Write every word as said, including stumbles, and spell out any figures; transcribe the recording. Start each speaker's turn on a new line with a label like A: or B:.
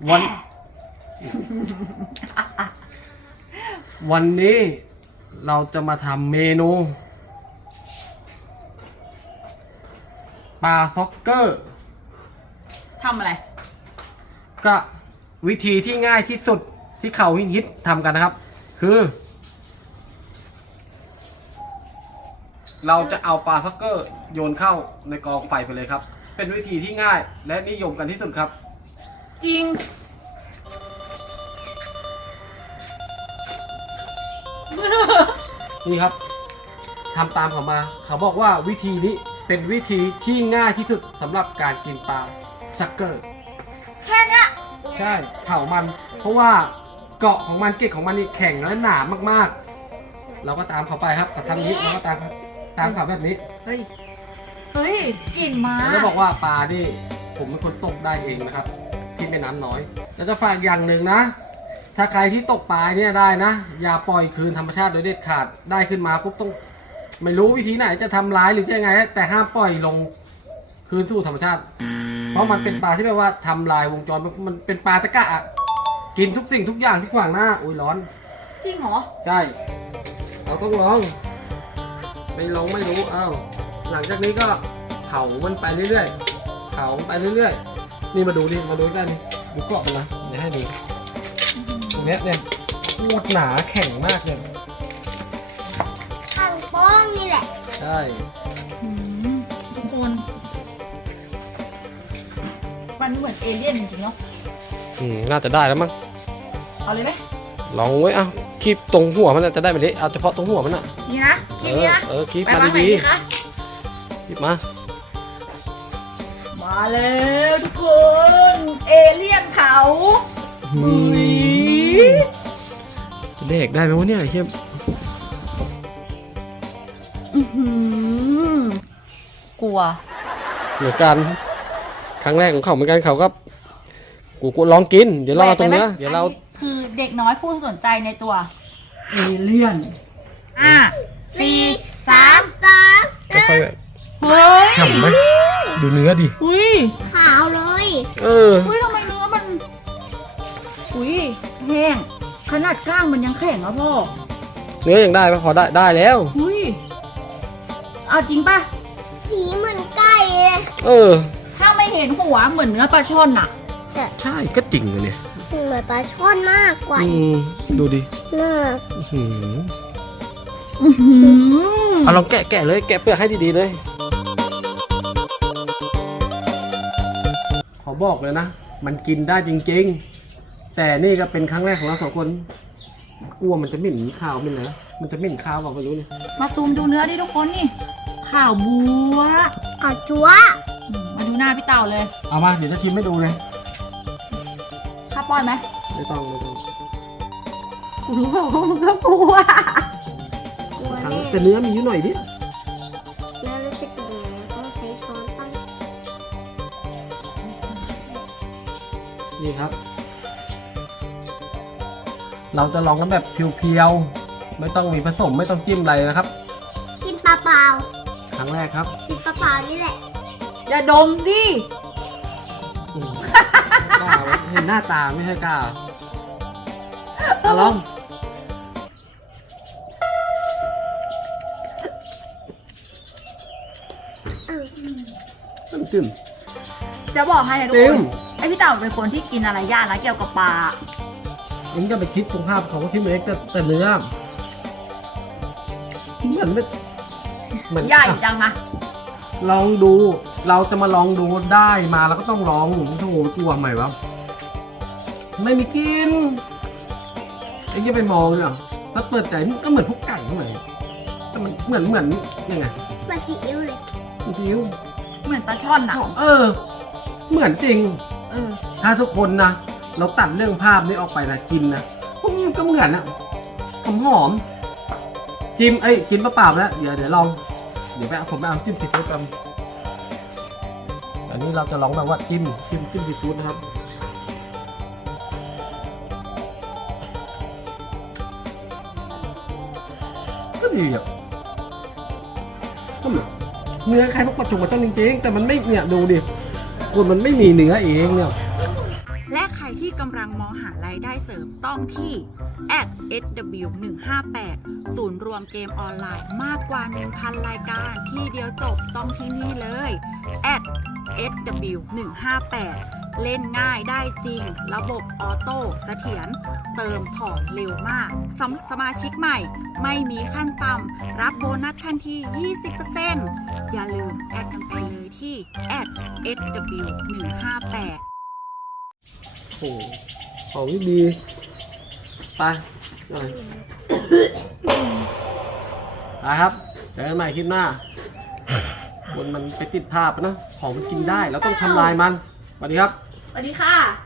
A: วัน วันนี้เราจะมาทำเมนูปลาซ็อกเกอร์
B: ทำอะไร
A: ก็วิธีที่ง่ายที่สุดที่เขาฮิตทำกันนะครับคือเราจะเอาปลาซ็อกเกอร์โยนเข้าในกองไฟไปเลยครับเป็นวิธีที่ง่ายและนิยมกันที่สุดครับ
B: จริง
A: นี่ครับทำตามเขามาเขาบอกว่าวิธีนี้เป็นวิธีที่ง่ายที่สุดสำหรับการกินปลาซ็อกเกอร์
B: แค่นี้
A: ใช่เผามันเพราะว่าเกาะของมันเกล็ดของมันนี่แข็งและหนามากๆเราก็ตามเขาไปครับเขาทำนี้เราก็ตามตามเขาแบบนี้
B: เฮ้ยเฮ้ยกลิ่นมา
A: แล้วบอกว่าปลานี่ผมเป็นคนตกได้เองนะครับที่แม่น้ำน้อยแล้วจะฝากอย่างหนึ่งนะถ้าใครที่ตกปลาเนี่ยได้นะอย่าปล่อยคืนธรรมชาติโดยเด็ดขาดได้ขึ้นมาปุ๊บต้องไม่รู้วิธีไหนจะทำร้ายหรือจะยังไงแต่ห้ามปล่อยลงคืนสู่ธรรมชาติเพราะมันเป็นปลาที่แบบว่าทำลายวงจรมันเป็นปลาตะกะอ่ะกินทุกสิ่งทุกอย่างที่ขวางหน้าอุ้ยร้อน
B: จริงเหรอ
A: ใช่เราต้องลองไม่ลองไม่รู้อ้าวหลังจากนี้ก็เผามันไปเรื่อยๆเผาไปเรื่อยๆนี่มาดูดิมาดูกันดูเกาะมันนะเดี๋ยวให้ดูตรงเนี้ยเนี่ยโคตรหนาแข็งมากเลย
C: ข้างโป้งนี่แหละ
A: ใช่
B: ทุกคนมันเหมือนเอเลี่ยนจริงๆเนาะ
A: อืมน่าจะได้แล้วมั้ง
B: เอาเลยไหม
A: ลองไว้เอาคีบตรงหัวมันจะได้ไหมดิเอาเฉพาะตรงหัวมันอ่ะ
B: นี่นะคีบนี่นะ
A: เออคีบมาดีๆคีบมา
B: มาแล้วทุกคน เอเลี่ยนเผาหุย
A: เด็กได้ไหมวะเนี่ยไอ้เชี่ย
B: กลัว
A: เหมือนกันครั้งแรกของเขาเหมือนกันเขาก็กูกูลองกินเดี๋ยวรอตรงเนี้ยเดี๋ยวเรา
B: คือเด็กน้อยผู้สนใจในตัวเอเลี่ยนอ่ะสี่สาม
C: สอง
A: ค่อยๆแบบ
B: เฮ้ย
A: ฉ่ำไหมดูเนื้อดิ
B: อุ้ย
C: ขาวเลย
A: เออ
B: อุ้ยทำไมเนื้อมันอุ้ยแห้งขนาดก้างมันยังแข็งอ่ะพ่อ
A: เนื้อยังได้ปะพอได้ได้แล้ว
B: อุ้ยเอาจริงป่ะ
C: สีเหมือนไก่เลย
A: เออ
B: ถ้าไม่เห็นหัวเหมือนเนื้อปลาช่อนอ่ะ
A: ใช่ก็จริงเลยเนี่ย
C: เหมือนปลาช่อนมากกว่า
A: ดูดิ
C: น่า
A: เอาลองแกะแกะเลยแกะเปลือกให้ดีๆเลยขอบอกเลยนะมันกินได้จริงๆแต่นี่ก็เป็นครั้งแรกของเราสองคนกลัวมันจะเหม็นข้าวมันนะมันจะเหม็นข้าวบอกไม่รู้เนี่ย
B: มาซูมดูเนื้อดิทุกคนนี่ข่าวบัว
C: ข่าวจั๊ว
B: มาดูหน้าพี่เต่าเลย
A: เอามาเดี๋ยวจะชิมให้ดูเลย
B: ข้าป้อนไหม
A: ไม่ต้องไม่ต้อง
B: รู้ว่ามันก็กลัว
A: แต่เนื้อมีอยู่หน่อยดิ
C: เนื้อรู้สึกยังไงต้องใช้ช้อนตั้ง
A: นี่ครับเราจะลองกันแบบเพียวๆไม่ต้องมีผสมไม่ต้องจิ้มอะไรนะครับ
C: กินเปล่า
A: ๆครั้งแรกครับ
C: กินเปล่าๆนี่แหละ
B: อย่าดมดิ
A: กล้าเห็นหน้าตาไม่ใช่กล้าเอาลองตึ้ม
B: จะบอกให้นะทุกคนไอพี่เต่าเป็นคนที่กินอะไรยากนะเกี่ยวกับปลา
A: เอ็งก็ไปคิดตรงภาพของที่เมกแต่แต่เนื้อเหมือนไม่
B: เหมือนใหญ่จังนะ
A: ลองดูเราจะมาลองดูได้มาแล้วก็ต้องลองผมโถกลัวใหม่วะไม่มีกินไอ้ยี่ไปมองเนี่ยถ้าเปิดใจก็เหมือนพวกไก่เหมือนแต่มันเหมือนเหมือนยังไง
C: ปลาซีอิ๊วเลย
A: ปลาซีอิ๊ว
B: เหมือนปลาช่อนอ่ะ
A: เออเหมือนจริง
B: เออ
A: ถ้าทุกคนนะเราตัดเรื่องภาพนี้ออกไปนะกินนะก็เหมือนนะหอมหอมจิ้มเอ้ยกินเปล่าๆแล้วเดี๋ยวเดี๋ยวลองเดี๋ยวไปเอาผมไปเอาจิ้มซีฟู้ดกันอันนี้เราจะลองแบบว่าจิ้มจิ้มจิ้มซีฟู้ดนะครับก็ดีอ่ะก็เหมือนเนื้อใครพวกปลาจุกปลาจ้องจริงๆแต่มันไม่เนี่ยดูดิคนมันไม่มีเนื้อเองเนี่ย
B: และไข่ที่กำลังมองหารายได้เสริมต้องที่ แอท เอส ดับเบิลยู หนึ่งห้าแปด ศูนย์รวมเกมออนไลน์มากกว่า หนึ่งพัน รายการที่เดียวจบต้องที่นี่เลย แอท เอส ดับเบิลยู หนึ่งห้าแปด เล่นง่ายได้จริง ระบบออโต้เสถียรเติมถอนเร็วมากสำหรับสมาชิกใหม่ไม่มีขั้นต่ำรับโบนัสทันที ยี่สิบเปอร์เซ็นต์ อย่าลืมแอดกันไปเลยที่ แอท เอส ดับเบิลยู หนึ่งห้าแปด
A: โอ้โหของที่ดี ไปหน่อยนะครับเจอกันใหม่คลิปหน้าบนมันไปติดภาพนะ ของมันกินได้ เราต้องทำลายมัน สวัสดีครับ
B: สวัสดีค่ะ